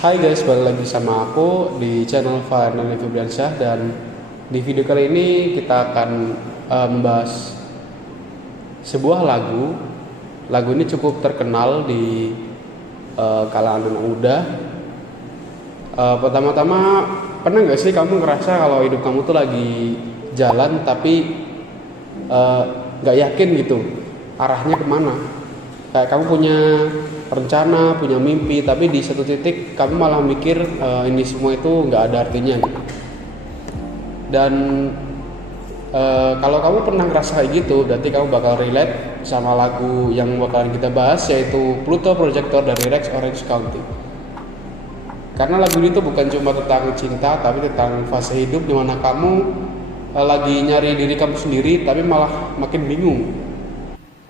Hai guys, balik lagi sama aku di channel Farhan Febriansyah, dan di video kali ini kita akan membahas sebuah lagu. Lagu ini cukup terkenal di kalangan anak muda. Pertama-tama, pernah nggak sih kamu ngerasa kalau hidup kamu tuh lagi jalan tapi eh, nggak yakin gitu arahnya kemana? Kayak kamu punya rencana, punya mimpi, tapi di satu titik kamu malah mikir ini semua itu nggak ada artinya gitu. Dan kalau kamu pernah ngerasa kayak gitu, berarti kamu bakal relate sama lagu yang bakalan kita bahas, yaitu Pluto Projector dari Rex Orange County. Karena lagu ini tuh bukan cuma tentang cinta, tapi tentang fase hidup dimana kamu lagi nyari diri kamu sendiri, tapi malah makin bingung.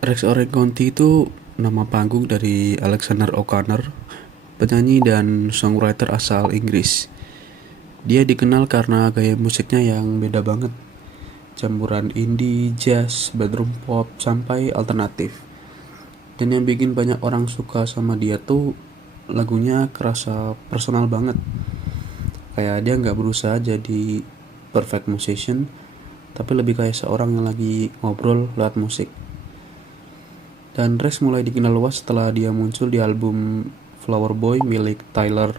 Rex Orange County itu nama panggung dari Alexander O'Connor, penyanyi dan songwriter asal Inggris. Dia dikenal karena gaya musiknya yang beda banget, campuran indie, jazz, bedroom pop, sampai alternatif. Dan yang bikin banyak orang suka sama dia tuh lagunya kerasa personal banget. Kayak dia nggak berusaha jadi perfect musician, tapi lebih kayak seorang yang lagi ngobrol lewat musik. Dan Rex mulai dikenal luas setelah dia muncul di album Flower Boy milik Tyler,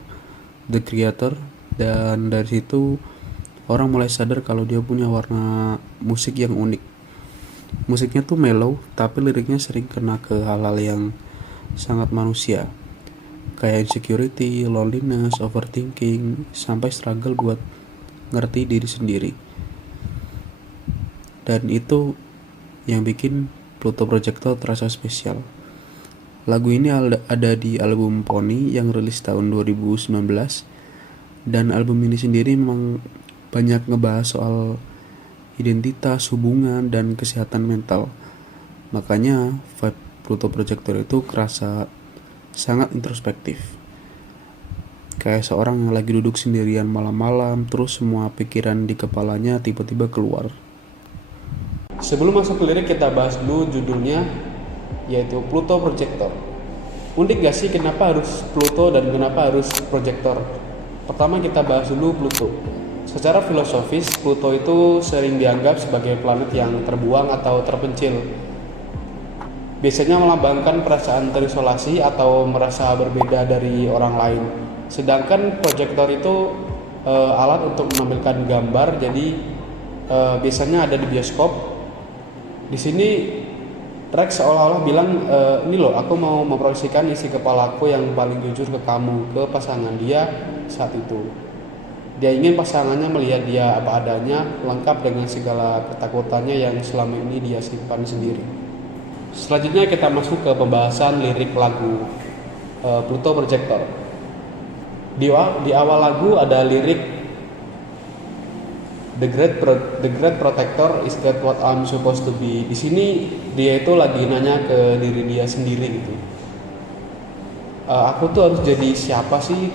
The Creator. Dan dari situ orang mulai sadar kalau dia punya warna musik yang unik. Musiknya tuh mellow, tapi liriknya sering kena ke hal-hal yang sangat manusia, kayak insecurity, loneliness, overthinking, sampai struggle buat ngerti diri sendiri. Dan itu yang bikin Pluto Projector terasa spesial. Lagu ini ada di album Pony yang rilis tahun 2019. Dan album ini sendiri memang banyak ngebahas soal identitas, hubungan, dan kesehatan mental. Makanya vibe Pluto Projector itu kerasa sangat introspektif. Kayak seorang yang lagi duduk sendirian malam-malam, terus semua pikiran di kepalanya tiba-tiba keluar. Sebelum masuk ke lirik, kita bahas dulu judulnya, yaitu Pluto Projector. Unik gak sih kenapa harus Pluto dan kenapa harus Projector? Pertama kita bahas dulu Pluto. Secara filosofis, Pluto itu sering dianggap sebagai planet yang terbuang atau terpencil. Biasanya melambangkan perasaan terisolasi atau merasa berbeda dari orang lain. Sedangkan Projector itu alat untuk menampilkan gambar, jadi biasanya ada di bioskop. Di sini Rex seolah-olah bilang, ini loh, aku mau memproyeksikan isi kepalaku yang paling jujur ke kamu, ke pasangan dia saat itu. Dia ingin pasangannya melihat dia apa adanya, lengkap dengan segala ketakutannya yang selama ini dia simpan sendiri. Selanjutnya kita masuk ke pembahasan lirik lagu Pluto Projector. Di awal lagu ada lirik, The great protector, is that what I'm supposed to be. Di sini dia itu lagi nanya ke diri dia sendiri gitu. Aku tuh harus jadi siapa sih?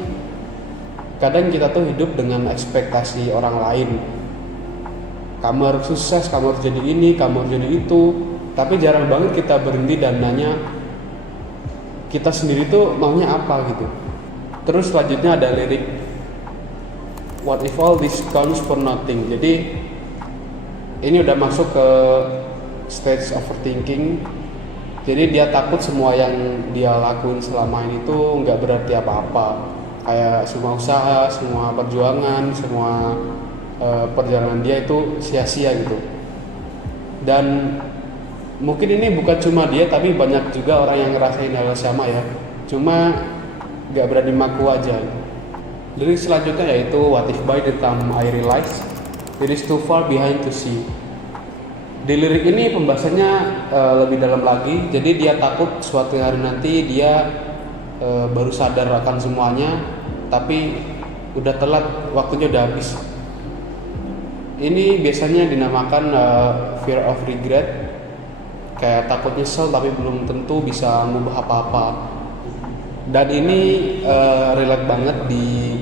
Kadang kita tuh hidup dengan ekspektasi orang lain. Kamu harus sukses, kamu harus jadi ini, kamu harus jadi itu. Tapi jarang banget kita berhenti dan nanya kita sendiri tuh maunya apa gitu. Terus selanjutnya ada lirik, what if all this counts for nothing. Jadi ini udah masuk ke stage overthinking. Jadi dia takut semua yang dia lakuin selama ini tuh nggak berarti apa-apa. Kayak semua usaha, semua perjuangan, semua perjalanan dia itu sia-sia gitu. Dan mungkin ini bukan cuma dia, tapi banyak juga orang yang ngerasain hal sama ya. Cuma nggak berani ngaku aja. Lirik selanjutnya yaitu, what if by the time I realize it is too far behind to see. Di lirik ini pembahasannya lebih dalam lagi. Jadi dia takut suatu hari nanti dia baru sadar akan semuanya, tapi udah telat, waktunya udah habis. Ini biasanya dinamakan fear of regret. Kayak takut nyesel tapi belum tentu bisa mengubah apa-apa. Dan ini relate banget di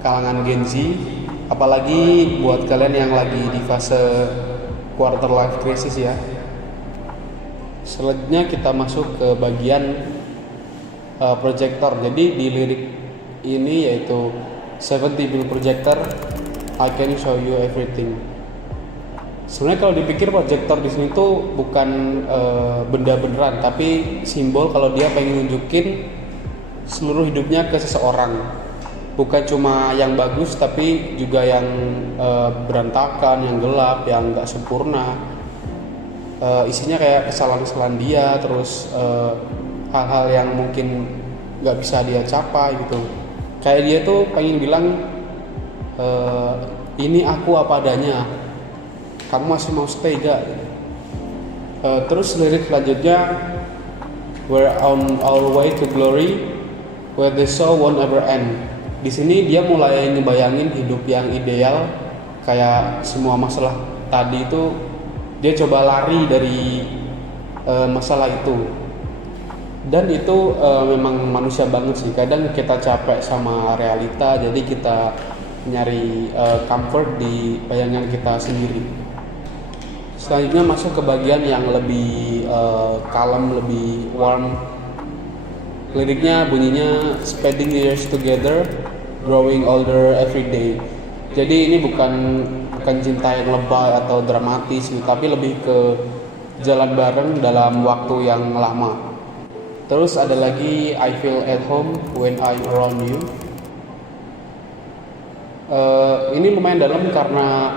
kalangan Gen Z, apalagi buat kalian yang lagi di fase quarter life crisis ya. Selanjutnya kita masuk ke bagian Projector. Jadi di lirik ini, yaitu 70 bill projector, I can show you everything. Sebenarnya kalau dipikir proyektor di sini tuh bukan benda beneran, tapi simbol kalau dia pengen nunjukin seluruh hidupnya ke seseorang. Bukan cuma yang bagus, tapi juga yang berantakan, yang gelap, yang nggak sempurna. Isinya kayak kesalahan-kesalahan dia, terus hal-hal yang mungkin nggak bisa dia capai gitu. Kayak dia tuh pengen bilang, ini aku apa adanya, kamu masih mau stay gak? Terus lirik selanjutnya, we're on our way to glory, where the show won't ever end. Di sini dia mulai ngebayangin hidup yang ideal, kayak semua masalah tadi itu dia coba lari dari masalah itu. Dan itu memang manusia banget sih. Kadang kita capek sama realita, jadi kita nyari comfort di bayangan kita sendiri. Selanjutnya masuk ke bagian yang lebih kalem, lebih warm. Liriknya bunyinya spending years together, growing older every day. Jadi ini bukan cinta yang lebay atau dramatis, tapi lebih ke jalan bareng dalam waktu yang lama. Terus ada lagi I feel at home when I'm around you. Ini lumayan dalam karena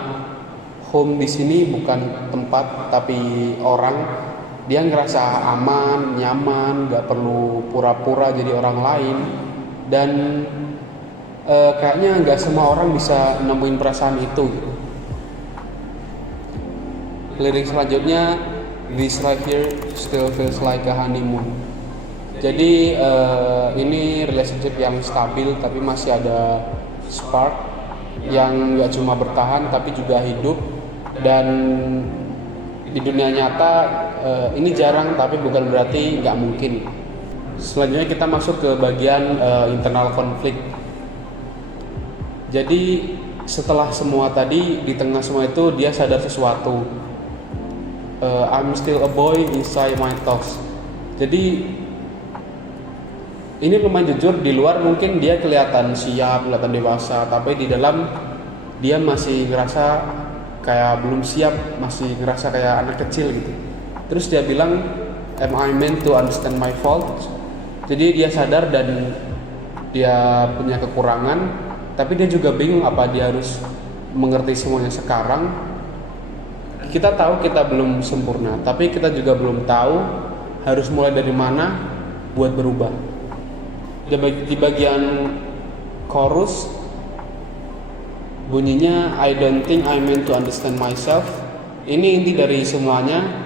home di sini bukan tempat tapi orang. Dia ngerasa aman, nyaman, nggak perlu pura-pura jadi orang lain. Dan kayaknya nggak semua orang bisa nemuin perasaan itu gitu. Lirik selanjutnya, this life here still feels like a honeymoon. Jadi ini relationship yang stabil tapi masih ada spark yang nggak cuma bertahan tapi juga hidup. Dan di dunia nyata ini jarang, tapi bukan berarti nggak mungkin. Selanjutnya kita masuk ke bagian internal konflik. Jadi setelah semua tadi, di tengah semua itu dia sadar sesuatu. I'm still a boy inside my thoughts. Jadi ini lumayan jujur. Di luar mungkin dia kelihatan siap, kelihatan dewasa, tapi di dalam dia masih ngerasa kayak belum siap, masih ngerasa kayak anak kecil gitu. Terus dia bilang, am I meant to understand my fault? Jadi dia sadar dan dia punya kekurangan, tapi dia juga bingung apa dia harus mengerti semuanya sekarang. Kita tahu kita belum sempurna, tapi kita juga belum tahu harus mulai dari mana buat berubah. Di bagian chorus bunyinya I don't think I meant to understand myself. Ini inti dari semuanya.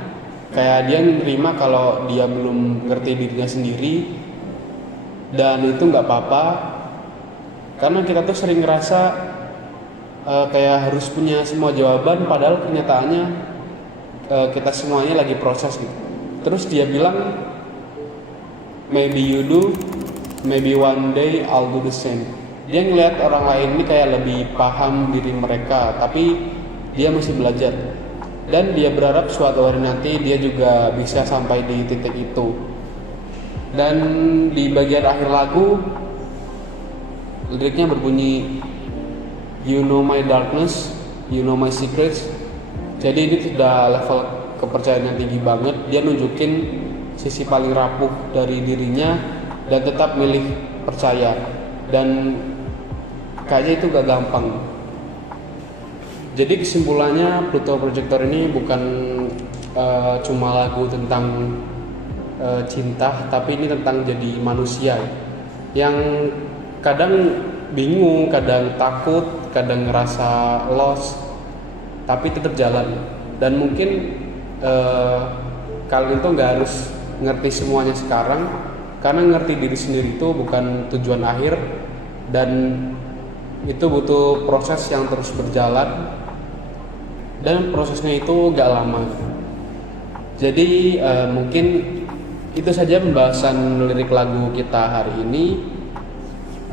Kayak dia nerima kalau dia belum ngerti dirinya sendiri, dan itu nggak apa-apa. Karena kita tuh sering ngerasa kayak harus punya semua jawaban, padahal kenyataannya kita semuanya lagi proses gitu. Terus dia bilang, maybe you do, maybe one day I'll do the same. Dia ngelihat orang lain ini kayak lebih paham diri mereka, tapi dia masih belajar. Dan dia berharap suatu hari nanti dia juga bisa sampai di titik itu. Dan di bagian akhir lagu, liriknya berbunyi, you know my darkness, you know my secrets. Jadi ini sudah level kepercayaan yang tinggi banget. Dia nunjukin sisi paling rapuh dari dirinya dan tetap milih percaya. Dan kayaknya itu gak gampang. Jadi kesimpulannya, Pluto Projector ini bukan cuma lagu tentang cinta, tapi ini tentang jadi manusia yang kadang bingung, kadang takut, kadang ngerasa lost, tapi tetap jalan. Dan mungkin kalian itu nggak harus ngerti semuanya sekarang, karena ngerti diri sendiri itu bukan tujuan akhir, dan itu butuh proses yang terus berjalan, dan prosesnya itu gak lama. Jadi mungkin itu saja pembahasan lirik lagu kita hari ini.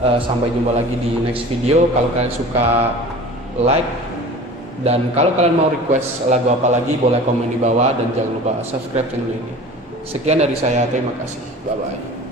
Sampai jumpa lagi di next video. Kalau kalian suka, like, dan kalau kalian mau request lagu apa lagi boleh komen di bawah, dan jangan lupa subscribe channel ini. Sekian dari saya, terima kasih, bye bye.